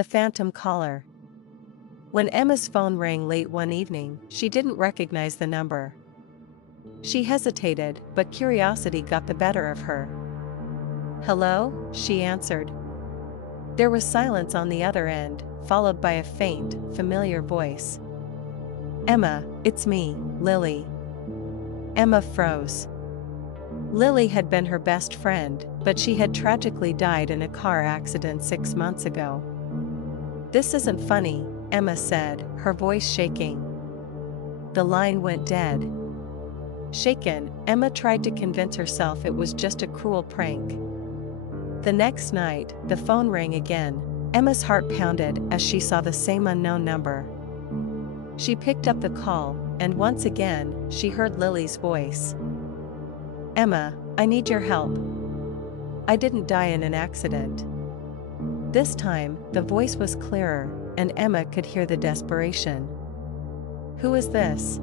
The phantom caller. When Emma's phone rang late one evening, she didn't recognize the number. She hesitated, but curiosity got the better of her. "Hello?" she answered. There was silence on the other end, followed by a faint, familiar voice. "Emma, it's me, Lily." Emma froze. Lily had been her best friend, but she had tragically died in a car accident 6 months ago. "This isn't funny," Emma said, her voice shaking. The line went dead. Shaken, Emma tried to convince herself it was just a cruel prank. The next night, the phone rang again. Emma's heart pounded as she saw the same unknown number. She picked up the call, and once again, she heard Lily's voice. "Emma, I need your help. I didn't die in an accident." This time, the voice was clearer, and Emma could hear the desperation. "Who is this?"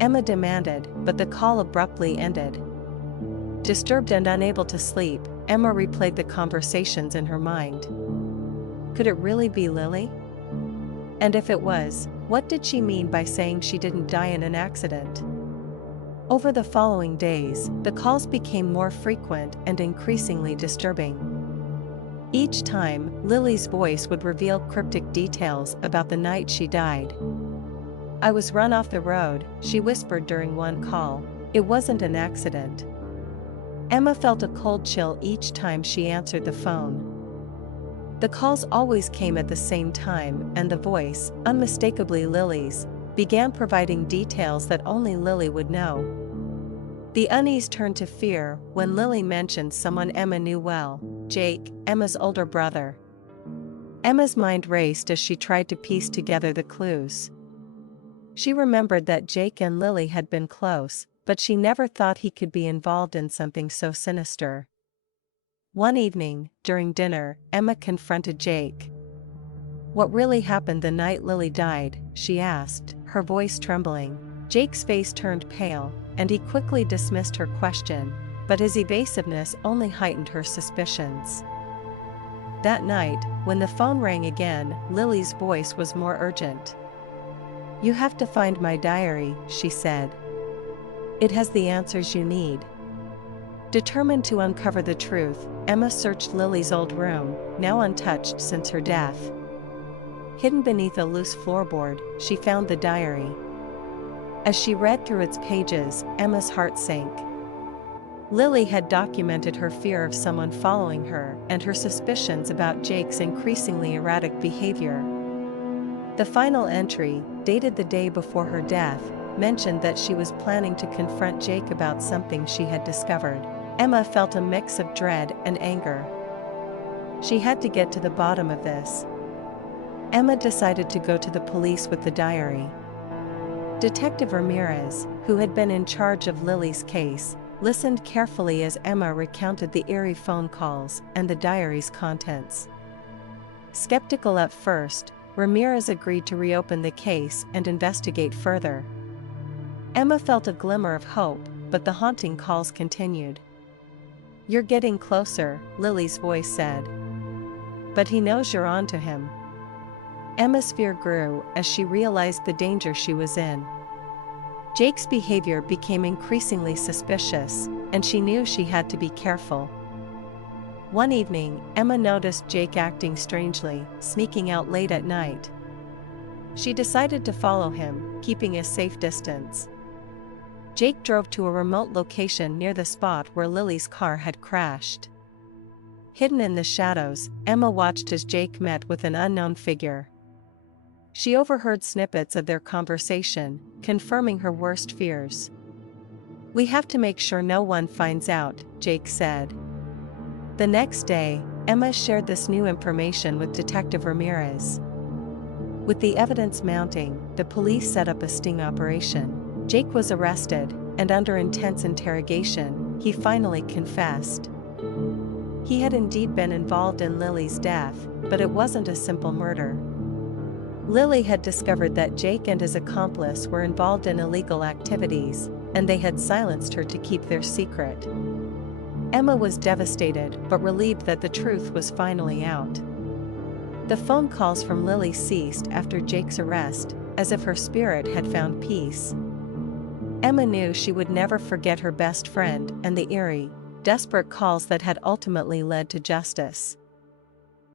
Emma demanded, but the call abruptly ended. Disturbed and unable to sleep, Emma replayed the conversations in her mind. Could it really be Lily? And if it was, what did she mean by saying she didn't die in an accident? Over the following days, the calls became more frequent and increasingly disturbing. Each time, Lily's voice would reveal cryptic details about the night she died. "I was run off the road," she whispered during one call. "It wasn't an accident." Emma felt a cold chill each time she answered the phone. The calls always came at the same time, and the voice, unmistakably Lily's, began providing details that only Lily would know. The unease turned to fear when Lily mentioned someone Emma knew well, Jake, Emma's older brother. Emma's mind raced as she tried to piece together the clues. She remembered that Jake and Lily had been close, but she never thought he could be involved in something so sinister. One evening, during dinner, Emma confronted Jake. "What really happened the night Lily died?" she asked, her voice trembling. Jake's face turned pale, and he quickly dismissed her question, but his evasiveness only heightened her suspicions. That night, when the phone rang again, Lily's voice was more urgent. "You have to find my diary," she said. "It has the answers you need." Determined to uncover the truth, Emma searched Lily's old room, now untouched since her death. Hidden beneath a loose floorboard, she found the diary. As she read through its pages, Emma's heart sank. Lily had documented her fear of someone following her and her suspicions about Jake's increasingly erratic behavior. The final entry, dated the day before her death, mentioned that she was planning to confront Jake about something she had discovered. Emma felt a mix of dread and anger. She had to get to the bottom of this. Emma decided to go to the police with the diary. Detective Ramirez, who had been in charge of Lily's case, listened carefully as Emma recounted the eerie phone calls and the diary's contents. Skeptical at first, Ramirez agreed to reopen the case and investigate further. Emma felt a glimmer of hope, but the haunting calls continued. "You're getting closer," Lily's voice said. "But he knows you're on to him." Emma's fear grew as she realized the danger she was in. Jake's behavior became increasingly suspicious, and she knew she had to be careful. One evening, Emma noticed Jake acting strangely, sneaking out late at night. She decided to follow him, keeping a safe distance. Jake drove to a remote location near the spot where Lily's car had crashed. Hidden in the shadows, Emma watched as Jake met with an unknown figure. She overheard snippets of their conversation, confirming her worst fears. "We have to make sure no one finds out," Jake said. The next day, Emma shared this new information with Detective Ramirez. With the evidence mounting, the police set up a sting operation. Jake was arrested, and under intense interrogation, he finally confessed. He had indeed been involved in Lily's death, but it wasn't a simple murder. Lily had discovered that Jake and his accomplice were involved in illegal activities, and they had silenced her to keep their secret. Emma was devastated but relieved that the truth was finally out. The phone calls from Lily ceased after Jake's arrest, as if her spirit had found peace. Emma knew she would never forget her best friend and the eerie, desperate calls that had ultimately led to justice.